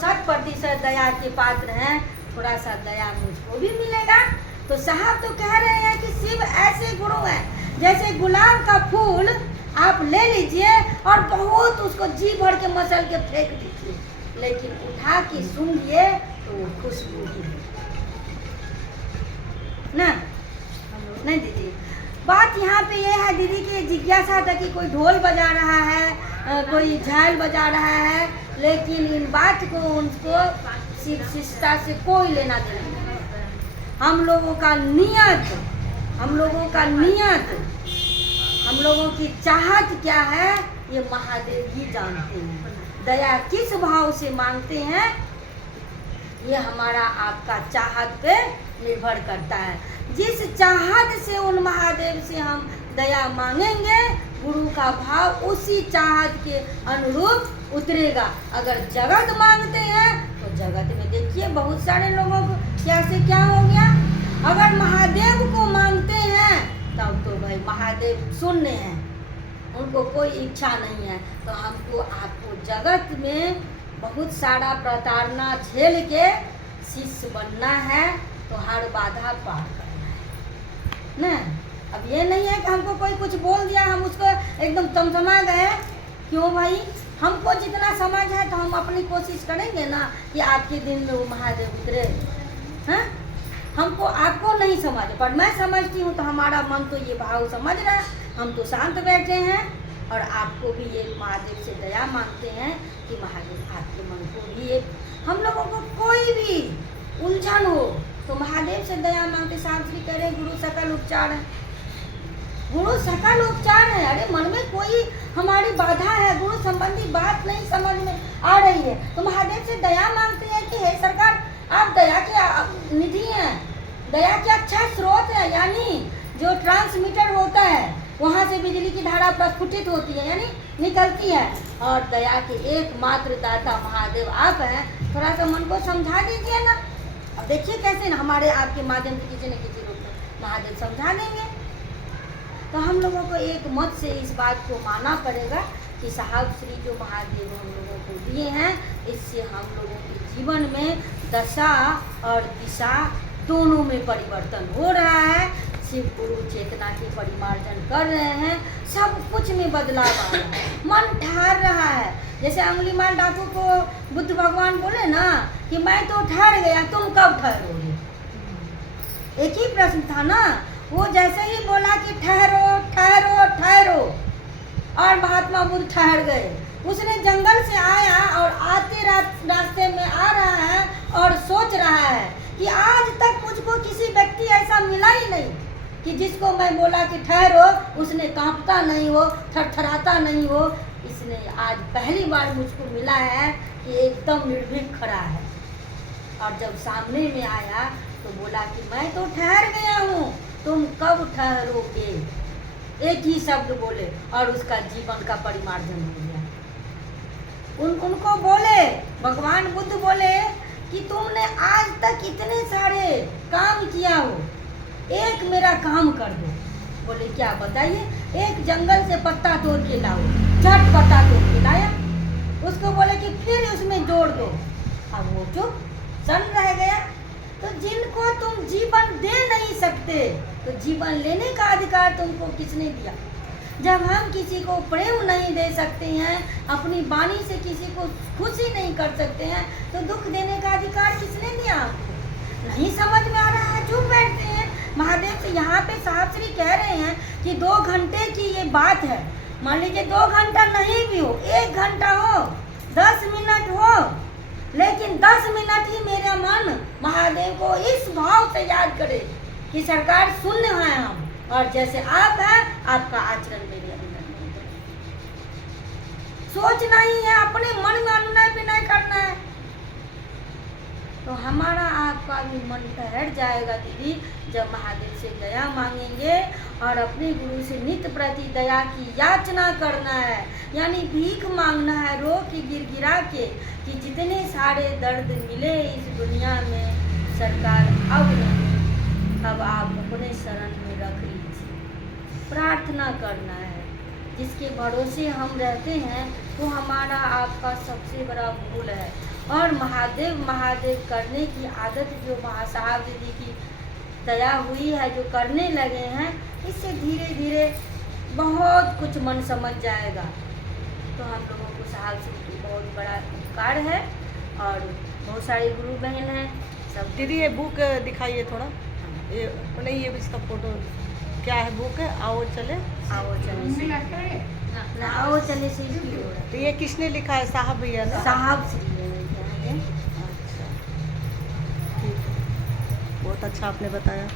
60% दया के पात्र हैं, थोड़ा सा दया मुझको भी मिलेगा। तो साहब तो कह रहे हैं कि शिव ऐसे गुरु हैं, जैसे गुलाब का फूल आप ले लीजिए और बहुत उसको जी भर के मसल के फेंक दीजिए, लेकिन उठा के सूंघिए तो वो खुशबू ही ना। नहीं दीदी, बात यहाँ पे ये है दीदी की जिज्ञासा था कि कोई ढोल बजा रहा है, कोई झाल बजा रहा है, लेकिन इन बात को उनको शिव शिष्टता से कोई लेना देना नहीं। हम लोगों का नियत, हम लोगों का नियत, हम लोगों की चाहत क्या है ये महादेव ही जानते हैं। दया किस भाव से मांगते हैं ये हमारा आपका चाहत पे निर्भर करता है। जिस चाहत से उन महादेव से हम दया मांगेंगे, गुरु का भाव उसी चाहत के अनुरूप उतरेगा। अगर जगत मांगते हैं तो जगत में देखिए बहुत सारे लोगों को क्या से क्या हो गया। अगर महादेव को मांगते हैं तब तो भाई महादेव शून्य हैं, उनको कोई इच्छा नहीं है। तो हमको आपको जगत में बहुत सारा प्रताड़ना झेल के शिष्य बनना है, तो हर बाधा पार करना है ना। अब ये नहीं है कि हमको कोई कुछ बोल दिया हम उसको एकदम तमतमा गए। क्यों भाई, हमको जितना समझ है तो हम अपनी कोशिश करेंगे ना कि आपके दिन में वो महादेव उतरे हैं। हमको आपको नहीं समझ, पर मैं समझती हूँ तो हमारा मन तो ये भाव समझ रहा है, हम तो शांत बैठे हैं और आपको भी ये महादेव से दया मांगते हैं कि महादेव आपके मन को भी ये, हम लोगों को कोई भी उलझन हो तो महादेव से दया मांगते। शास्त्री कह रहे गुरु सकल उपचार है, गुरु सकल उपचार है। अरे मन में कोई हमारी बाधा है, गुरु संबंधी बात नहीं समझ में आ रही है तो महादेव से दया मांगते हैं कि हे सरकार आप दया के निधि हैं, दया के अच्छा स्रोत है। यानी जो ट्रांसमीटर होता है वहाँ से बिजली की धारा प्रस्फुटित होती है, यानी निकलती है, और दया के एकमात्र दाता महादेव आप हैं। थोड़ा सा मन को समझा दीजिए ना। अब देखिए कैसे ना हमारे आपके माध्यम से किसी न किसी रूप में महादेव समझा देंगे। तो हम लोगों को एक मत से इस बात को मानना पड़ेगा कि साहब श्री जो महादेव हम लोगों को दिए हैं, इससे हम लोगों के जीवन में दशा और दिशा दोनों में परिवर्तन हो रहा है। शिव गुरु चेतना के परिमार्जन कर रहे हैं, सब कुछ में बदलाव आ रहा है, मन ठहर रहा है। जैसे अंगुलीमाल डाकू को बुद्ध भगवान बोले ना कि मैं तो ठहर गया, तुम कब ठहरोगे। एक ही प्रश्न था ना। वो जैसे ही बोला कि ठहरो ठहरो ठहरो, और महात्मा बुद्ध ठहर गए। उसने जंगल से आया और आते रास्ते में आ रहा है और सोच रहा है कि आज तक मुझको किसी व्यक्ति ऐसा मिला ही नहीं कि जिसको मैं बोला कि ठहरो उसने कांपता नहीं हो, थरथराता नहीं हो। इसने आज पहली बार मुझको मिला है कि एकदम निर्भीक खड़ा है। और जब सामने में आया तो बोला कि मैं तो ठहर गया हूँ, तुम कब ठहरोगे। एक ही शब्द बोले और उसका जीवन का परिमार्जन हो गया। उनको बोले, भगवान बुद्ध बोले कि तुमने आज तक इतने सारे काम किया हो, एक मेरा काम कर दो। बोले क्या बताइए। एक जंगल से पत्ता तोड़ के लाओ, झट पत्ता तोड़ के लाया। उसको बोले कि फिर उसमें जोड़ दो। अब वो चुप सन रह गया। तो जिनको तुम जीवन दे नहीं सकते तो जीवन लेने का अधिकार तुमको किसने दिया। जब हम किसी को प्रेम नहीं दे सकते हैं, अपनी वाणी से किसी को खुशी नहीं कर सकते हैं, तो दुख देने का अधिकार किसने दिया आपको। नहीं समझ में आ रहा है, चुप बैठते हैं। महादेव से यहाँ पे साहब श्री कह रहे हैं कि 2 घंटे की ये बात है। मान लीजिए 2 घंटा नहीं भी हो, 1 घंटा हो, 10 मिनट हो, लेकिन 10 मिनट ही मेरा मन महादेव को इस भाव से याद करे कि सरकार शून्य है हम, और जैसे आप हैं आपका आचरण मेरे अंदर नहीं है। सोचना ही है, अपने मन में अनुनय विनय करना है, तो हमारा आपका भी मन ठहर जाएगा दीदी। जब महादेव से दया मांगेंगे और अपने गुरु से नित्य प्रति दया की याचना करना है, यानी भीख मांगना है रो के गिड़गिड़ा के कि जितने सारे दर्द मिले इस दुनिया में सरकार अब नहीं, अब आप अपने शरण में रख लीजिए। प्रार्थना करना है। जिसके भरोसे हम रहते हैं वो हमारा आपका सबसे बड़ा भूल है। और महादेव महादेव करने की आदत जो साहब दीदी की दया हुई है, जो करने लगे हैं, इससे धीरे धीरे बहुत कुछ मन समझ जाएगा। तो हम लोगों को साहब से बहुत बड़ा उपकार है और बहुत सारे गुरु बहन हैं सब। दीदी ये बुक दिखाइए थोड़ा, ये नहीं, ये इसका फोटो क्या है, बुक है आओ चले, आओ चले ना, आओ चले से तो ये किसने लिखा है, साहब भैया ने? साहब से। अच्छा, ठीक है, बहुत अच्छा आपने बताया।